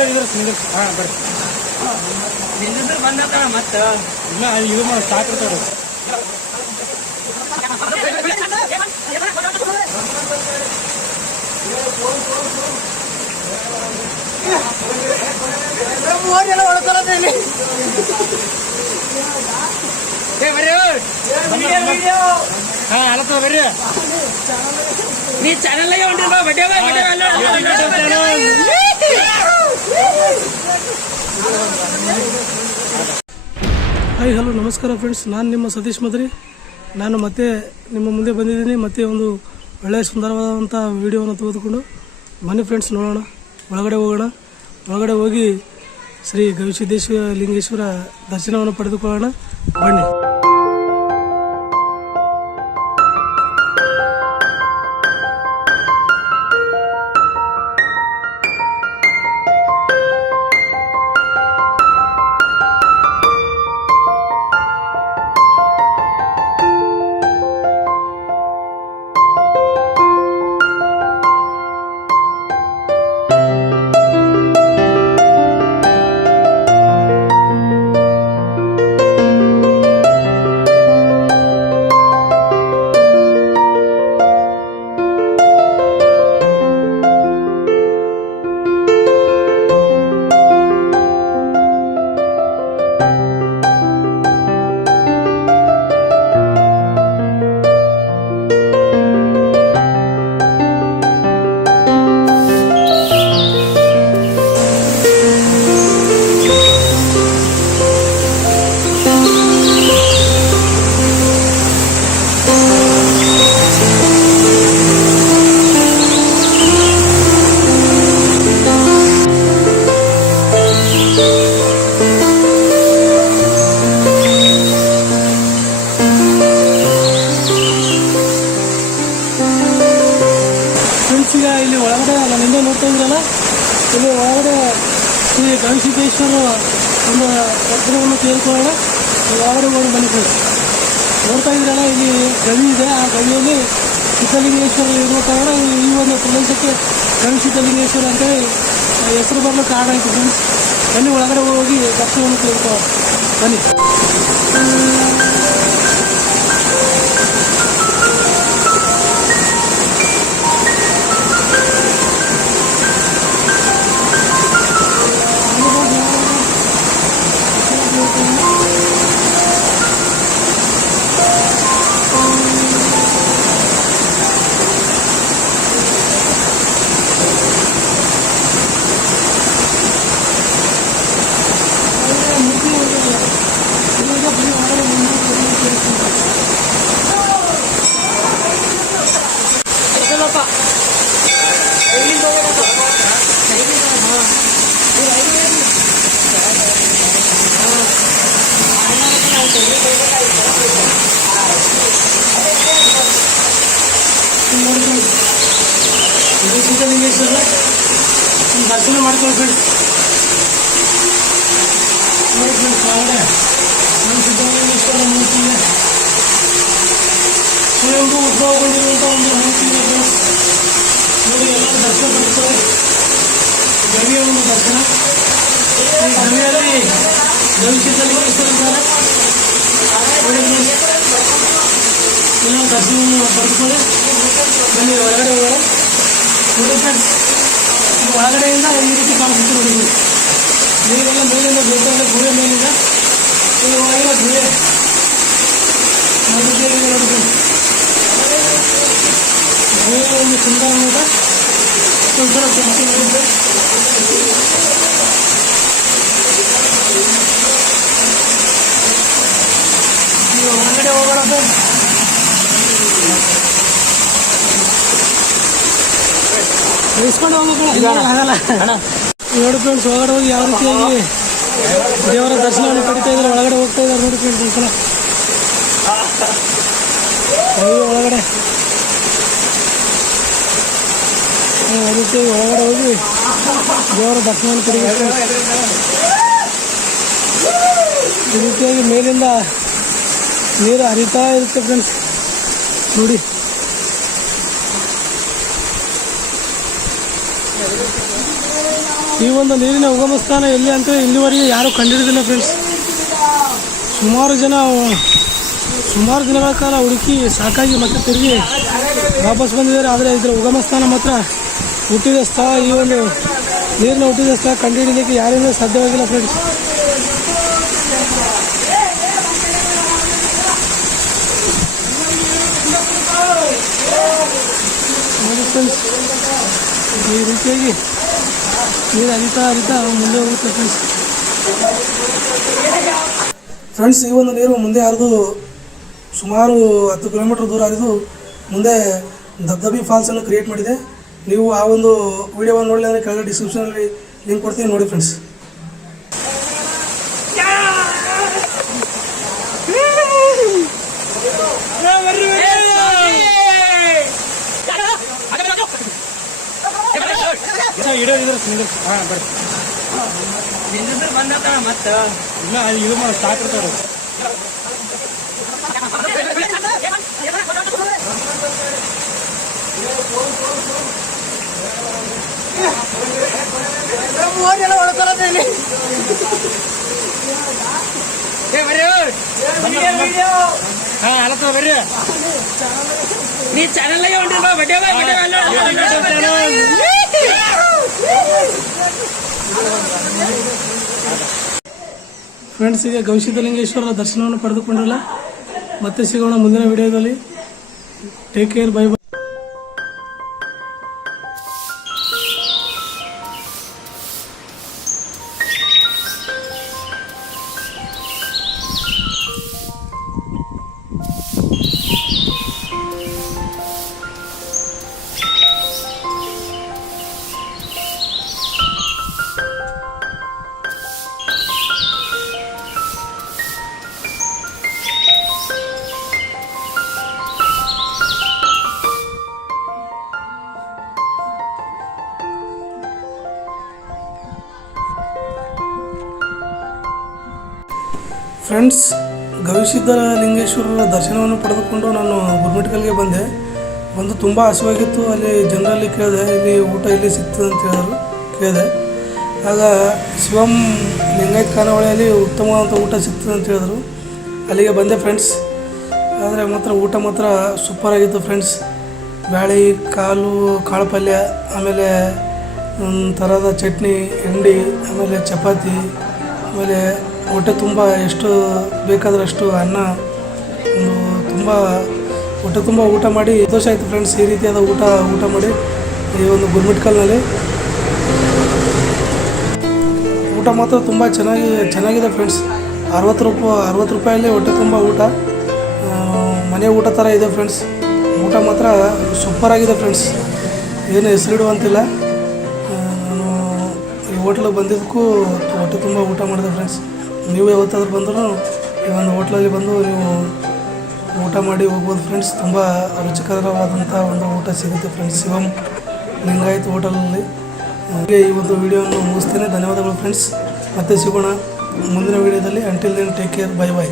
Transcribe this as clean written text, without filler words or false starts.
ಹಾಂ ಬರ್ರಿ ಬಂದ ಮತ್ತ ಇಲ್ಲ ಇದು ಮಾಡಿ ಸಾಕಿರ್ತಾವ್ರಿ. ಎಲ್ಲ ಹೊಡ್ಕೊಳತ್ತೆ ಇಲ್ಲಿ. ಹಾಂ ಅಲತ್ತದ ಬರ್ರಿ. ನೀ ಚಾನಲ್ಗೆ ಹೊಂಟಿಲ್ಲ ಬಡ್ಡೆ ಹಾಯ್ ಹಲೋ ನಮಸ್ಕಾರ ಫ್ರೆಂಡ್ಸ್, ನಾನು ನಿಮ್ಮ ಸತೀಶ್ ಮದ್ರಿ. ನಾನು ಮತ್ತೆ ನಿಮ್ಮ ಮುಂದೆ ಬಂದಿದ್ದೀನಿ. ಮತ್ತೆ ಒಂದು ಒಳ್ಳೆಯ ಸುಂದರವಾದಂಥ ವಿಡಿಯೋವನ್ನು ತೆಗೆದುಕೊಂಡು ಬನ್ನಿ ಫ್ರೆಂಡ್ಸ್, ನೋಡೋಣ. ಒಳಗಡೆ ಹೋಗೋಣ. ಒಳಗಡೆ ಹೋಗಿ ಶ್ರೀ ಗವಿಸಿದ್ದೇಶ್ವರ ಲಿಂಗೇಶ್ವರ ದರ್ಶನವನ್ನು ಪಡೆದುಕೊಳ್ಳೋಣ. ಬನ್ನಿ. ಈಗ ಇಲ್ಲಿ ಒಳಗಡೆ ನಾನು ಹಿಂದೆ ನೋಡ್ತಾ ಇದ್ರಲ್ಲ, ಇಲ್ಲಿ ಒಳಗಡೆ ಶ್ರೀ ಗವಿಸಿದ್ದೇಶ್ವರ ಒಂದು ದರ್ಶನವನ್ನು ತೆಗೆದುಕೊಳ್ಳೋಣ. ಒಳಗಡೆ ಹೋಗಿ ಬನ್ನಿ ಫ್ರೆಂಡ್ಸ್. ನೋಡ್ತಾ ಇದ್ರಲ್ಲ, ಇಲ್ಲಿ ಗವಿ ಇದೆ. ಆ ಗವಿಯಲ್ಲಿ ಸಿದ್ಧಲಿಂಗೇಶ್ವರ ಇರುವ ಕಾರಣ ಈ ಒಂದು ಪ್ರದೇಶಕ್ಕೆ ಗವಿಸಿದ್ದಲಿಂಗೇಶ್ವರ ಅಂತೇಳಿ ಹೆಸರು ಬರಲು ಕಾರಣ ಆಯಿತು ಫ್ರೆಂಡ್ಸ್. ಬನ್ನಿ ಒಳಗಡೆ ಹೋಗಿ ದರ್ಶನವನ್ನು ತೆಗೆದುಕೊಳ್ಳೋಣ. ಬನ್ನಿ. ಸಿದ್ಧಲಿಂಗೇಶ್ವರ ದರ್ಶನ ಮಾಡ್ಕೊಳ್ಳಿ ಫ್ರೆಂಡ್ಸ್. ನೋಡಿ ಫ್ರೆಂಡ್ಸ್, ಒಳಗಡೆ ನಮ್ಮ ಸಿದ್ಧಲಿಂಗೇಶ್ವರ ಮೂರ್ತಿ ಇದೆ. ಸ್ವಯಂಭೂ ಉದ್ಭವಗೊಂಡಿರುವಂಥ ಒಂದು ಮೂರ್ತಿ ಇದೆ ಫ್ರೆಂಡ್ಸ್. ನೋಡಿ, ಎಲ್ಲರೂ ದರ್ಶನ ಪಡಿಸ್ತಾರೆ. ಗವಿಯ ಒಂದು ದರ್ಶನ. ಈ ಗವಿಯಲ್ಲಿ ಗವಿಸಿದ್ದಲಿಂಗೇಶ್ವರ ಇದ್ದಾರೆ. ನೋಡಿ ಫ್ರೆಂಡ್ಸ್, ಎಲ್ಲರೂ ದರ್ಶನವನ್ನು ಪಡೆದುಕೊಳ್ಳಿ. ಬನ್ನಿ ಹೊರಗಡೆ ಹೋಗೋಣ. ನೋಡಿ ಫ್ರೆಂಡ್ಸ್, ಒಳಗಡೆಯಿಂದ ಈ ರೀತಿ ಕಾಣಿಸುತ್ತೆ. ನೋಡಿ, ನೀರೆಲ್ಲ ಮೇಲಿಂದ ಬೀಳ್ತಾ ಇದೆ. ಗುಹೆ ಮೇಲಿಂದ ಇದು ಒಳಗಿನ ಗುಹೆ ನೋಡಿ ಫ್ರೆಂಡ್ಸ್. ಗುಹೆ ಒಂದು ಸುಂದರವಾದ ಸುಂದರ ನೋಡಿದ್ರೆ ನೀವು ಹೊರಗಡೆ ಹೋಗೋಣ ಫ್ರೆಂಡ್ಸ್. ಇಸ್ಕೊಂಡು ಹೋಗಲ್ಲ. ನೋಡಿ ಫ್ರೆಂಡ್ಸ್, ಒಳಗಡೆ ಹೋಗಿ ಯಾವ ರೀತಿಯಾಗಿ ದೇವರ ದರ್ಶನವನ್ನು ಪಡಿತಾ ಇದ್ದಾರೆ. ಒಳಗಡೆ ಹೋಗ್ತಾ ಇದ್ದಾರೆ ನೋಡಿ ಫ್ರೆಂಡ್ಸ್. ಒಂದ್ಸಲ ಒಳಗಡೆ ಆ ರೀತಿಯಾಗಿ ಒಳಗಡೆ ಹೋಗಿ ದೇವರ ದರ್ಶನವನ್ನು ಪಡಿಬೇಕು. ಈ ರೀತಿಯಾಗಿ ಮೇಲಿಂದ ನೀರು ಹರಿತಾ ಇರುತ್ತೆ ಫ್ರೆಂಡ್ಸ್. ನೋಡಿ, ಈ ಒಂದು ನೀರಿನ ಉಗಮ ಸ್ಥಾನ ಎಲ್ಲಿ ಅಂತ ಇಲ್ಲಿವರೆಗೆ ಯಾರೂ ಕಂಡುಹಿಡಿದಿಲ್ಲ ಫ್ರೆಂಡ್ಸ್. ಸುಮಾರು ದಿನಗಳ ಕಾಲ ಹುಡುಕಿ ಸಾಕಾಗಿ ಮತ್ತೆ ತಿರುಗಿ ವಾಪಸ್ ಬಂದಿದ್ದಾರೆ. ಆದರೆ ಇದರ ಉಗಮ ಸ್ಥಾನ ಮಾತ್ರ ಹುಟ್ಟಿದ ಸ್ಥಳ, ಈ ಒಂದು ನೀರಿನ ಹುಟ್ಟಿದ ಸ್ಥಳ ಕಂಡುಹಿಡಿಯಲಿಕ್ಕೆ ಯಾರಿಂದ ಸಾಧ್ಯವಾಗಿಲ್ಲ ಫ್ರೆಂಡ್ಸ್. ನೋಡಿ ಫ್ರೆಂಡ್ಸ್, ಈ ರೀತಿಯಾಗಿ ನೀರು ಹರಿತಾ ಮುಂದೆ ಹೋಗುತ್ತೆ ಫ್ರೆಂಡ್ಸ್. ಈ ಒಂದು ನೀರು ಮುಂದೆ ಹರಿದು ಸುಮಾರು 10 ಕಿಲೋಮೀಟರ್ ದೂರ ಹರಿದು ಮುಂದೆ ದಬ್ದಬಿ ಫಾಲ್ಸನ್ನು ಕ್ರಿಯೇಟ್ ಮಾಡಿದೆ. ನೀವು ಆ ಒಂದು ವಿಡಿಯೋವನ್ನು ನೋಡಲಿ ಅಂದರೆ ಕೆಳಗಡೆ ಡಿಸ್ಕ್ರಿಪ್ಷನಲ್ಲಿ ಲಿಂಕ್ ಕೊಡ್ತೀನಿ, ನೋಡಿ ಫ್ರೆಂಡ್ಸ್. ಹಾಂ ಬರ್ರಿ. ಮತ್ತೆ ಇಲ್ಲ ಅದು ಇದು ಮಾಡಿ ಸಾಕಿರ್ತಾವ್ರಿ. ಮೋರಿಯೆಲ್ಲ ಹೊಡ್ಕೊಳ್ಳೋದು ಇಲ್ಲಿ. ಹಾಂ ಅಲತ್ತದ ಬರ್ರಿ. ನೀ ಚಾನಲ್ಗೆ ಹೊಂಟಿಲ್ಲ ಬಡ್ಡೆ ಫ್ರೆಂಡ್ಸ್, ಈಗ ಗವಿಸಿದ್ಧಲಿಂಗೇಶ್ವರರ ದರ್ಶನವನ್ನು ಪಡೆದುಕೊಂಡಿರಲ್ಲ. ಮತ್ತೆ ಸಿಗೋಣ ಮುಂದಿನ ವಿಡಿಯೋದಲ್ಲಿ. Take care, bye bye. Friends, ಗವಿಸಿದ್ಧಲಿಂಗೇಶ್ವರರ ದರ್ಶನವನ್ನು ಪಡೆದುಕೊಂಡು ನಾನು ಗುರುಮಿಟ್ಕಲ್ಗೆ ಬಂದು ತುಂಬ ಹಸಿವಾಗಿತ್ತು. ಅಲ್ಲಿ ಜನರಲ್ಲಿ ಕೇಳಿದೆ, ಇಲ್ಲಿ ಊಟ ಇಲ್ಲಿ ಸಿಗ್ತದೆ ಅಂತ ಕೇಳಿದೆ. ಆಗ ಶಿವಂ ಲಿಂಗಾಯತ್ ಖಾನಾವಳಿಯಲ್ಲಿ ಉತ್ತಮವಾದಂಥ ಊಟ ಸಿಗ್ತದೆ ಅಂತ ಹೇಳಿದ್ರು. ಅಲ್ಲಿಗೆ ಬಂದೆ ಫ್ರೆಂಡ್ಸ್. ಆದರೆ ಮಾತ್ರ ಊಟ ಮಾತ್ರ ಸೂಪರಾಗಿತ್ತು ಫ್ರೆಂಡ್ಸ್. ಬ್ಯಾಳಿ, ಕಾಳು ಪಲ್ಯ, ಆಮೇಲೆ ಒಂದು ಥರದ ಚಟ್ನಿ, ಹಿಂಡಿ, ಆಮೇಲೆ ಚಪಾತಿ, ಆಮೇಲೆ ಹೊಟ್ಟೆ ತುಂಬ ಎಷ್ಟು ಬೇಕಾದರಷ್ಟು ಅನ್ನ, ತುಂಬ ಹೊಟ್ಟೆ ತುಂಬ ಊಟ ಮಾಡಿ ಸಂತೋಷ ಆಯಿತು ಫ್ರೆಂಡ್ಸ್. ಈ ರೀತಿಯಾದ ಊಟ ಮಾಡಿ ಈ ಒಂದು ಗುರುಮಿಟ್ಕಲ್ನಲ್ಲಿ ಊಟ ಮಾತ್ರ ತುಂಬ ಚೆನ್ನಾಗಿದೆ ಫ್ರೆಂಡ್ಸ್. 60 ರೂಪಾಯಲ್ಲಿ ಹೊಟ್ಟೆ ತುಂಬ ಊಟ, ಮನೆ ಊಟ ಥರ ಇದೆ ಫ್ರೆಂಡ್ಸ್. ಊಟ ಮಾತ್ರ ಸೂಪರಾಗಿದೆ ಫ್ರೆಂಡ್ಸ್, ಏನು ಹೆಸರಿಡುವಂತಿಲ್ಲ. ನಾನು ಈ ಹೋಟ್ಲಿಗೆ ಬಂದಿದ್ದಕ್ಕೂ ಹೊಟ್ಟೆ ತುಂಬ ಊಟ ಮಾಡಿದೆ ಫ್ರೆಂಡ್ಸ್. ನೀವು ಯಾವತ್ತಾದ್ರೂ ಬಂದರೂ ಈ ಒಂದು ಹೋಟ್ಲಲ್ಲಿ ಬಂದು ನೀವು ಊಟ ಮಾಡಿ ಹೋಗ್ಬೋದು ಫ್ರೆಂಡ್ಸ್. ತುಂಬ ರುಚಿಕರವಾದಂಥ ಒಂದು ಊಟ ಸಿಗುತ್ತೆ ಫ್ರೆಂಡ್ಸ್ ಶಿವಂ ಲಿಂಗಾಯತ್ ಹೋಟೆಲಲ್ಲಿ. ಹಾಗೆ ಈ ಒಂದು ವಿಡಿಯೋವನ್ನು ಮುಗಿಸ್ತೇನೆ. ಧನ್ಯವಾದಗಳು ಫ್ರೆಂಡ್ಸ್. ಮತ್ತೆ ಸಿಗೋಣ ಮುಂದಿನ ವಿಡಿಯೋದಲ್ಲಿ. Until then take care, bye by.